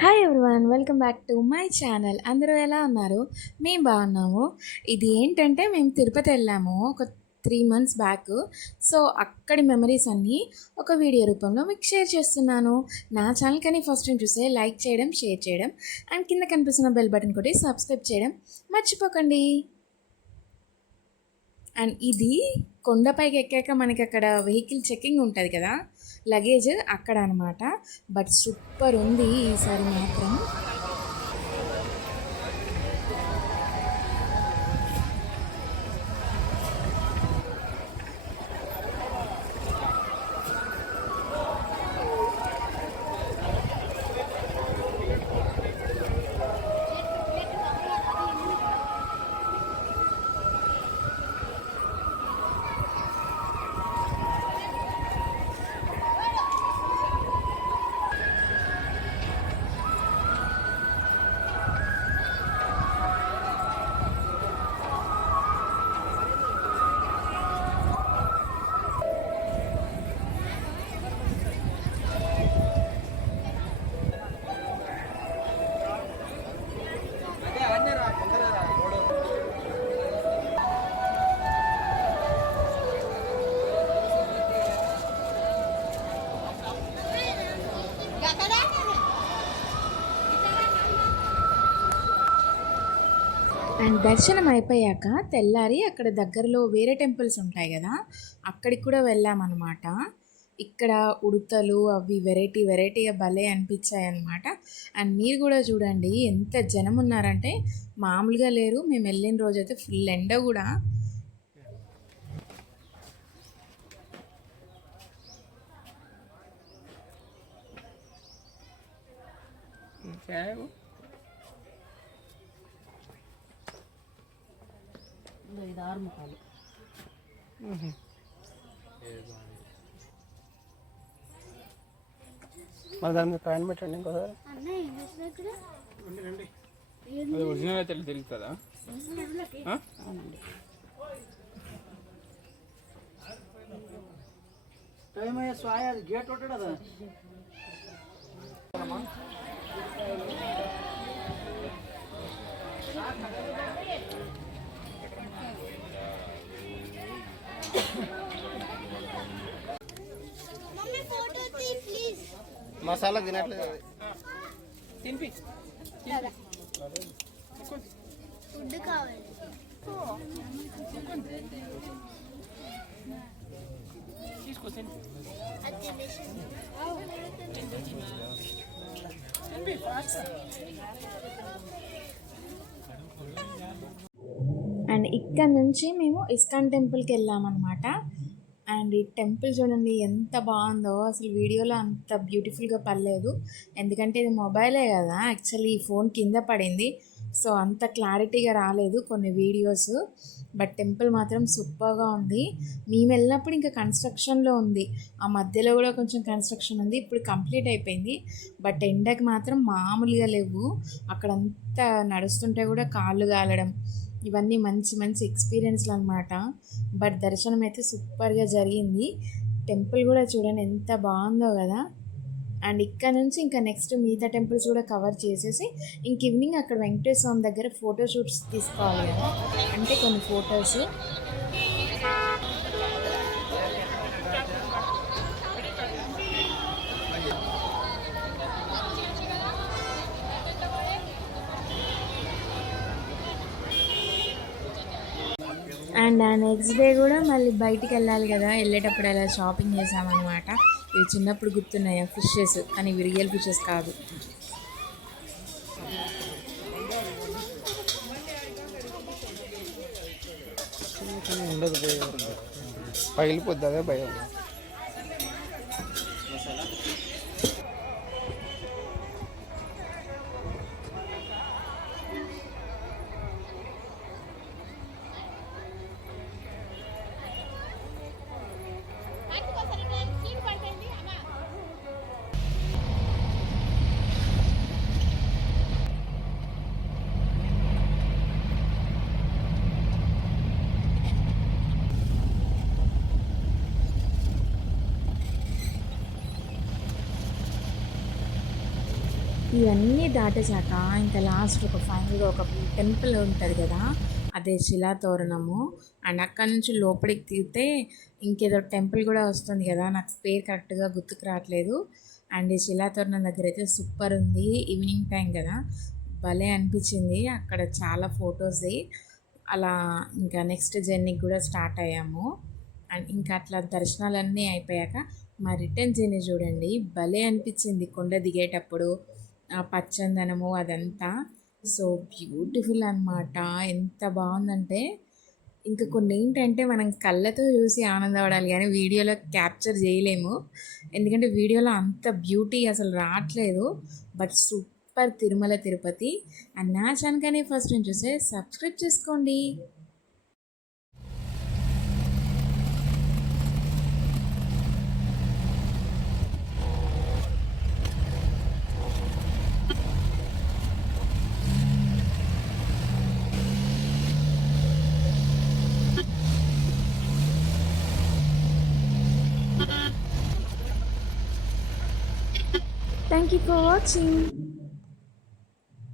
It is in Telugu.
Hi everyone, welcome back to my channel. అందరూ ఎలా ఉన్నారు? మేము బాగున్నాము. ఇది ఏంటంటే మేము తిరుపతి వెళ్ళాము ఒక 3 months బ్యాక్. సో అక్కడి మెమరీస్ అన్నీ ఒక వీడియో రూపంలో మీకు షేర్ చేస్తున్నాను. నా ఛానల్ కానీ ఫస్ట్ టైం చూస్తే లైక్ చేయడం, షేర్ చేయడం అండ్ కింద కనిపిస్తున్న బెల్ బటన్ కొట్టి సబ్స్క్రైబ్ చేయడం మర్చిపోకండి. అండ్ ఇది కొండపైకి ఎక్కాక మనకి అక్కడ వెహికల్ చెకింగ్ ఉంటుంది కదా, లగేజ్ అక్కడ అనమాట. బట్ సూపర్ ఉంది ఈసారి మాత్రం. అండ్ దర్శనం అయిపోయాక తెల్లారి అక్కడ దగ్గరలో వేరే టెంపుల్స్ ఉంటాయి కదా, అక్కడికి కూడా వెళ్ళామన్నమాట. ఇక్కడ ఉడతలు అవి వెరైటీగా భలే అనిపించాయి అన్నమాట. అండ్ మీరు కూడా చూడండి ఎంత జనం ఉన్నారంటే మామూలుగా లేరు. మేము వెళ్ళిన రోజైతే ఫుల్ ఎండ కూడా. ఇది 6 ముఖాలు. మన దాని మీద కాయిన్ పెట్టండి ఇంకోసారి. అది ఒరిజినల్ అయితే తెలుస్తుందా? టైం అయ్యే స్వాయ అది గేట్ ఉంటాడు కదా. మసాలా తినట్లేదు తినిపి ఫుడ్ కావాలి. తీసుకో అండ్ ఇక్కడ నుంచి మేము ఇస్కాన్ టెంపుల్కి వెళ్ళామన్నమాట. అండ్ ఈ టెంపుల్ చూడండి ఎంత బాగుందో. అసలు వీడియోలో అంత బ్యూటిఫుల్గా పడలేదు, ఎందుకంటే ఇది మొబైలే కదా. యాక్చువల్లీ ఈ ఫోన్ కింద పడింది, సో అంత క్లారిటీగా రాలేదు కొన్ని వీడియోస్. బట్ టెంపుల్ మాత్రం సూపర్గా ఉంది. మేము వెళ్ళినప్పుడు ఇంకా కన్స్ట్రక్షన్లో ఉంది, ఆ మధ్యలో కూడా కొంచెం కన్స్ట్రక్షన్ ఉంది. ఇప్పుడు కంప్లీట్ అయిపోయింది. బట్ ఎండకి మాత్రం మామూలుగా లేవు. అక్కడంతా నడుస్తుంటే కూడా కాళ్ళు కాలడం, ఇవన్నీ మంచి ఎక్స్పీరియన్స్లు అనమాట. బట్ దర్శనం అయితే సూపర్గా జరిగింది. టెంపుల్ కూడా చూడండి ఎంత బాగుందో కదా. అండ్ ఇక్కడ నుంచి ఇంకా నెక్స్ట్ మిగతా టెంపుల్స్ కూడా కవర్ చేసేసి ఇంక ఈవినింగ్ అక్కడ వెంకటేశ్వర స్వామి దగ్గర ఫోటో షూట్స్ తీసుకోవాలి కదా, అంటే కొన్ని ఫొటోస్. అండ్ ఆ నెక్స్ట్ డే కూడా మళ్ళీ బయటికి వెళ్ళాలి కదా, వెళ్ళేటప్పుడు అలా షాపింగ్ చేసామన్నమాట. ఇవి చిన్నప్పుడు గుర్తున్నాయి ఫిషెస్, కానీ ఇవి రియల్ ఫిషెస్ కాదు. ఉండదు పగిలిపోద్ది, అదే భయం. ఇవన్నీ దాటేశాక ఇంకా లాస్ట్ ఒక ఫైనల్గా ఒక టెంపుల్ ఉంటుంది కదా, అదే శిలాతోరణము. అండ్ అక్కడ నుంచి లోపలికి తీరితే ఇంకేదో టెంపుల్ కూడా వస్తుంది కదా, నాకు పేరు కరెక్ట్గా గుర్తుకు రావట్లేదు. అండ్ ఈ శిలాతోరణం దగ్గర అయితే సూపర్ ఉంది. ఈవినింగ్ టైం కదా, భలే అనిపించింది. అక్కడ చాలా ఫొటోస్. అలా ఇంకా నెక్స్ట్ జర్నీకి కూడా స్టార్ట్ అయ్యాము. అండ్ ఇంకా అట్లా దర్శనాలన్నీ అయిపోయాక మా రిటర్న్ జర్నీ చూడండి, భలే అనిపించింది. కొండ దిగేటప్పుడు ఆ పచ్చందనము అదంతా సో బ్యూటిఫుల్ అన్నమాట. ఎంత బాగుందంటే ఇంకా కొన్ని ఏంటంటే మనం కళ్ళతో చూసి ఆనందపడాలి కానీ వీడియోలో క్యాప్చర్ చేయలేము, ఎందుకంటే వీడియోలో అంత బ్యూటీ అసలు రావట్లేదు. But super Tirumala Tirupati. And నా ఛానల్ని ఫస్ట్ టైం చూస్తే సబ్స్క్రైబ్ చేసుకోండి. Thank you for watching.